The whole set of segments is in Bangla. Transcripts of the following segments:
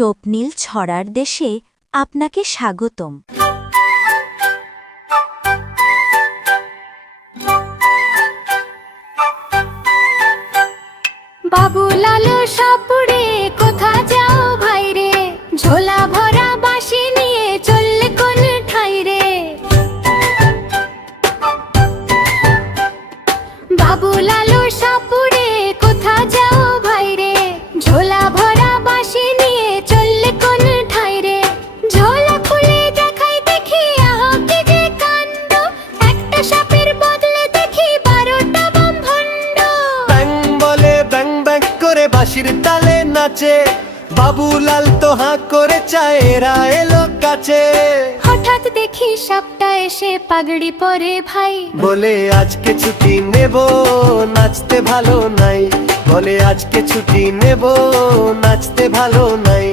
স্বপ্নীল ছড়ার দেশে আপনাকে স্বাগতম। বাবু লালু সাপুড়ে কোথা যাও ভাই রে, ঝোলা ভরা বাঁশি নিয়ে চললে কোন ঠাই রে। বাবু লালু সাপুড়ে কোথা যাও ভাই রে, ঝোলা ভরা বাঁশি নিয়ে চললে কোন ঠাই রে। ঝোলা খুলে দেখাই দেখি আহা কি যে কাণ্ড, একটা সাপের বদলে দেখি 12টা বাম ভণ্ড। ব্যাং বলে ব্যাং ব্যাং করে বাঁশির তালে নাচে, বাবুলাল তো হাঁ করে চায় এরা এলো কাছে। হঠাৎ দেখি সাপটা এসে পাগড়ি পরে ভাই, বলে আজকে ছুটি নেব নাচতে ভালো নাই, বলে আজকে ছুটি নেব নাচতে ভালো নাই।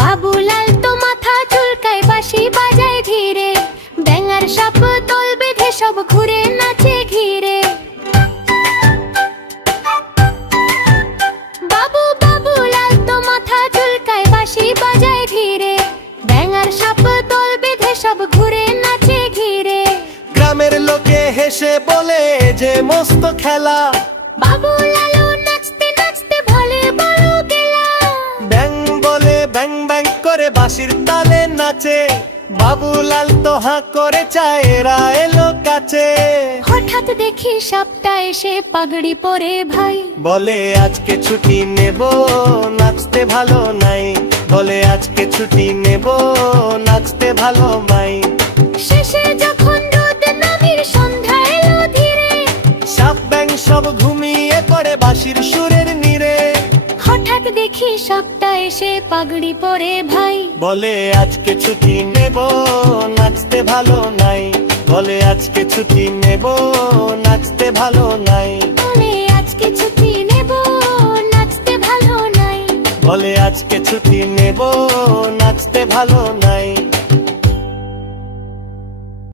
বাবুলাল তো মাথা চুলকায় বাঁশি বাজায় ধীরে, ব্যাঙার সাপ দল বেঁধে সব ঘুরে নাচে ঘিরে। বাবুলাল তো মাথা চুলকায় বাঁশি বাজায় ধীরে, ব্যাঙার সাপ দল বেঁধে সব ঘুরে নাচে ঘিরে। গ্রামের লোকে হেসে বলে যে মস্ত খেলা, বাবুলালও নাচতে নাচতে ভলে বড় গেলা। ব্যাং বলে ব্যাং ব্যাং করে বাঁশির তালে নাচে, বাবুলাল তো হাঁ করে চায় এরা এলো কাছে। হঠাৎ দেখি সাপটা এসে পাগড়ি পরে ভাই, বলে আজকে ছুটি নেব নাচতে ভালো নাই, বলে আজকে ছুটি নেব নাচতে ভালো নাই। শেষে যখন রোদ নামির সন্ধ্যা এলো ধীরে, সাপ ব্যাং সব ঘুমিয়ে পড়ে বাঁশির সুরের নীরে। হঠাৎ দেখি সাপটা এসে পাগড়ি পরে ভাই, বলে আজকে ছুটি নেব নাচতে ভালো নাই, বলে আজকে ছুটি নেব নাচতে ভালো নাই, বলে আজকে ছুটি নেব নাচতে ভালো নাই। বলে আজকে ছুটি নেব নাচতে ভালো নাই।